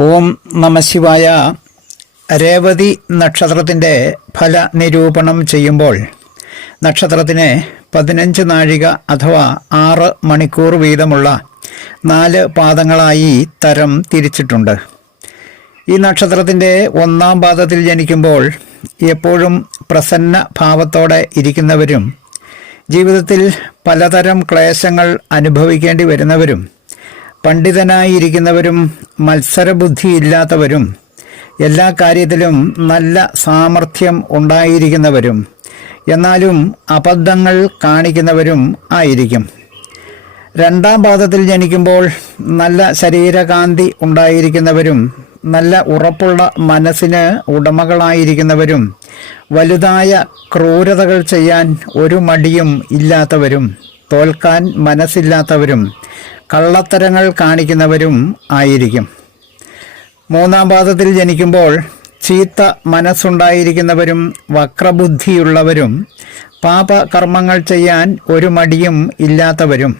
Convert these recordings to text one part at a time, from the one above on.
ഓം നമശിവായ രേവതി നക്ഷത്രത്തിന്റെ ഫല നിരൂപണം ചെയ്യുമ്പോൾ നക്ഷത്രത്തിന് പതിനഞ്ച് നാഴിക അഥവാ ആറ് മണിക്കൂർ വീതമുള്ള നാല് പാദങ്ങളായി തരം തിരിച്ചിട്ടുണ്ട്. ഈ നക്ഷത്രത്തിന്റെ ഒന്നാം പാദത്തിൽ ജനിക്കുമ്പോൾ എപ്പോഴും പ്രസന്ന ഭാവത്തോടെ ഇരിക്കുന്നവരും ജീവിതത്തിൽ പലതരം ക്ലേശങ്ങൾ അനുഭവിക്കേണ്ടി വരുന്നവരും പണ്ഡിതനായിരിക്കുന്നവരും മത്സരബുദ്ധിയില്ലാത്തവരും എല്ലാ കാര്യത്തിലും നല്ല സാമർഥ്യം ഉണ്ടായിരിക്കുന്നവരും എന്നാലും അബദ്ധങ്ങൾ കാണിക്കുന്നവരും ആയിരിക്കും. രണ്ടാം പാദത്തിൽ ജനിക്കുമ്പോൾ നല്ല ശരീരകാന്തി ഉണ്ടായിരിക്കുന്നവരും നല്ല ഉറപ്പുള്ള മനസ്സിന് ഉടമകളായിരിക്കുന്നവരും വലുതായ ക്രൂരതകൾ ചെയ്യാൻ ഒരു മടിയും ഇല്ലാത്തവരും തോൽക്കാൻ മനസ്സില്ലാത്തവരും കള്ളത്തരങ്ങൾ കാണിക്കുന്നവരും ആയിരിക്കും. മൂന്നാം പാദത്തിൽ ജനിക്കുമ്പോൾ ചീത്ത മനസ്സുണ്ടായിരിക്കുന്നവരും വക്രബുദ്ധിയുള്ളവരും പാപകർമ്മങ്ങൾ ചെയ്യാൻ ഒരു മടിയും ഇല്ലാത്തവരും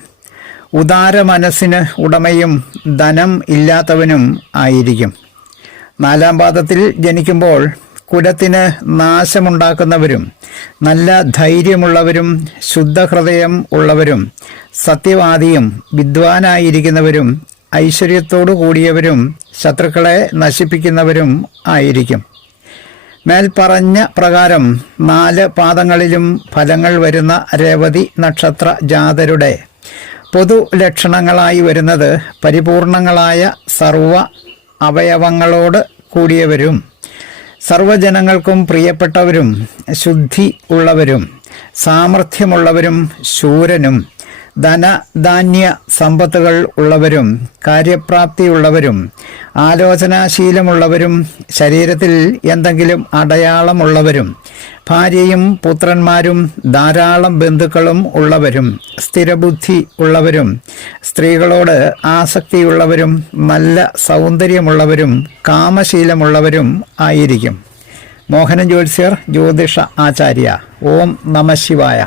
ഉദാര മനസ്സിന് ഉടമയും ധനം ഇല്ലാത്തവനും ആയിരിക്കും. നാലാം പാദത്തിൽ ജനിക്കുമ്പോൾ കുലത്തിന് നാശമുണ്ടാക്കുന്നവരും നല്ല ധൈര്യമുള്ളവരും ശുദ്ധഹൃദയം ഉള്ളവരും സത്യവാദിയും വിദ്വാനായിരിക്കുന്നവരും ഐശ്വര്യത്തോടു കൂടിയവരും ശത്രുക്കളെ നശിപ്പിക്കുന്നവരും ആയിരിക്കും. മേൽപ്പറഞ്ഞ പ്രകാരം നാല് പാദങ്ങളിലും ഫലങ്ങൾ വരുന്ന രേവതി നക്ഷത്ര ജാതരുടെ പൊതു ലക്ഷണങ്ങളായി വരുന്നത് പരിപൂർണങ്ങളായ സർവ അവയവങ്ങളോട് കൂടിയവരും. സർവജനങ്ങൾക്കും പ്രിയപ്പെട്ടവരും ശുദ്ധി ഉള്ളവരും സാമർഥ്യമുള്ളവരും ശൂരനും ധനധാന്യ സമ്പത്തുകൾ ഉള്ളവരും കാര്യപ്രാപ്തിയുള്ളവരും ആലോചനാശീലമുള്ളവരും ശരീരത്തിൽ എന്തെങ്കിലും അടയാളമുള്ളവരും ഭാര്യയും പുത്രന്മാരും ധാരാളം ബന്ധുക്കളും ഉള്ളവരും സ്ഥിരബുദ്ധി ഉള്ളവരും സ്ത്രീകളോട് ആസക്തിയുള്ളവരും നല്ല സൗന്ദര്യമുള്ളവരും കാമശീലമുള്ളവരും ആയിരിക്കും. മോഹനൻ ജ്യോത്സ്യർ ജ്യോതിഷ ആചാര്യ. ഓം നമ ശിവായ.